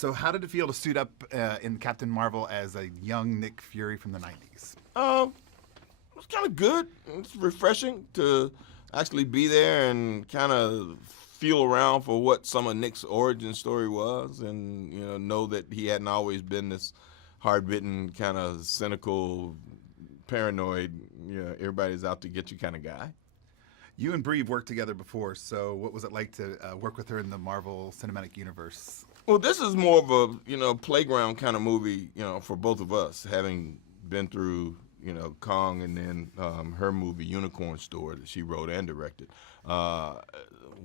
So how did it feel to suit up in Captain Marvel as a young Nick Fury from the 90s? It was kind of good. It's refreshing to actually be there and kind of feel around for what some of Nick's origin story was, and know that he hadn't always been this hard-bitten, kind of cynical, paranoid, everybody's out to get you kind of guy. You and Brie have worked together before, so what was it like to work with her in the Marvel Cinematic Universe? Well, this is more of a playground kind of movie, for both of us, having been through Kong and then her movie Unicorn Store that she wrote and directed.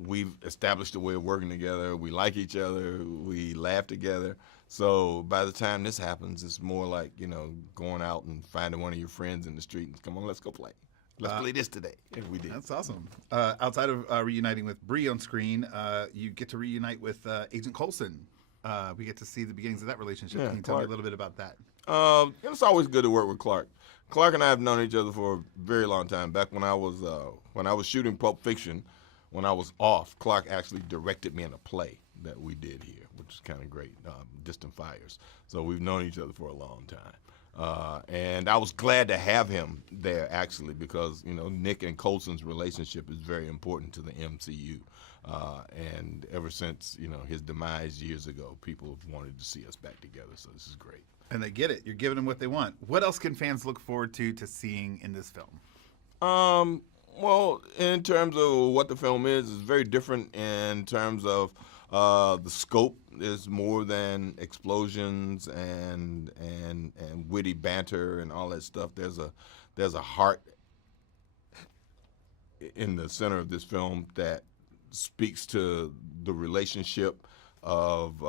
We've established a way of working together. We like each other. We laugh together. So by the time this happens, it's more like going out and finding one of your friends in the street and come on, let's go play. Let's play this today. And we did. That's awesome. Outside of reuniting with Brie on screen, you get to reunite with Agent Coulson. We get to see the beginnings of that relationship. Yeah, Can you tell me a little bit about that? It's always good to work with Clark. Clark and I have known each other for a very long time. Back when I was shooting Pulp Fiction, when I was off, Clark actually directed me in a play that we did here, which is kind of great, Distant Fires. So we've known each other for a long time. And I was glad to have him there, actually, because, Nick and Coulson's relationship is very important to the MCU. And ever since, his demise years ago, people have wanted to see us back together, so this is great. And they get it. You're giving them what they want. What else can fans look forward to seeing in this film? Well, in terms of what the film is, it's very different in terms of the scope is more than explosions and witty banter and all that stuff. There's a heart in the center of this film that speaks to the relationship of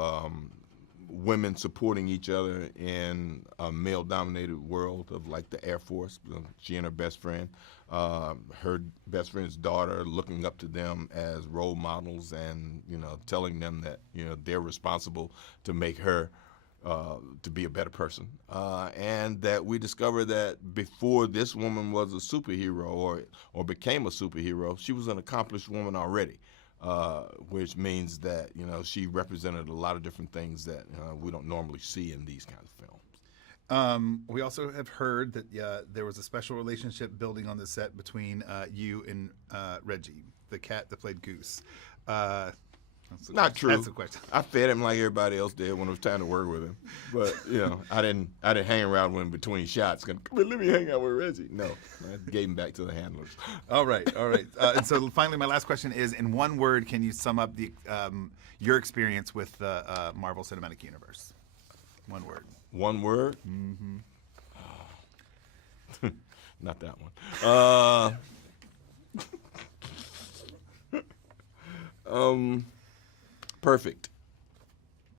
women supporting each other in a male-dominated world of like the Air Force. She and her best friend, her best friend's daughter, looking up to them as role models and telling them that they're responsible to make her to be a better person, and that we discover that before this woman was a superhero or became a superhero, she was an accomplished woman already. Which means that she represented a lot of different things that we don't normally see in these kinds of films. We also have heard that there was a special relationship building on the set between you and Reggie, the cat that played Goose. Not true. That's the question. I fed him like everybody else did when it was time to work with him, but I didn't hang around with him between shots. Come on, let me hang out with Reggie. No, I gave him back to the handlers. All right. And so finally, my last question is: in one word, can you sum up your experience with the Marvel Cinematic Universe? One word. One word? Mm-hmm. Not that one. Perfect.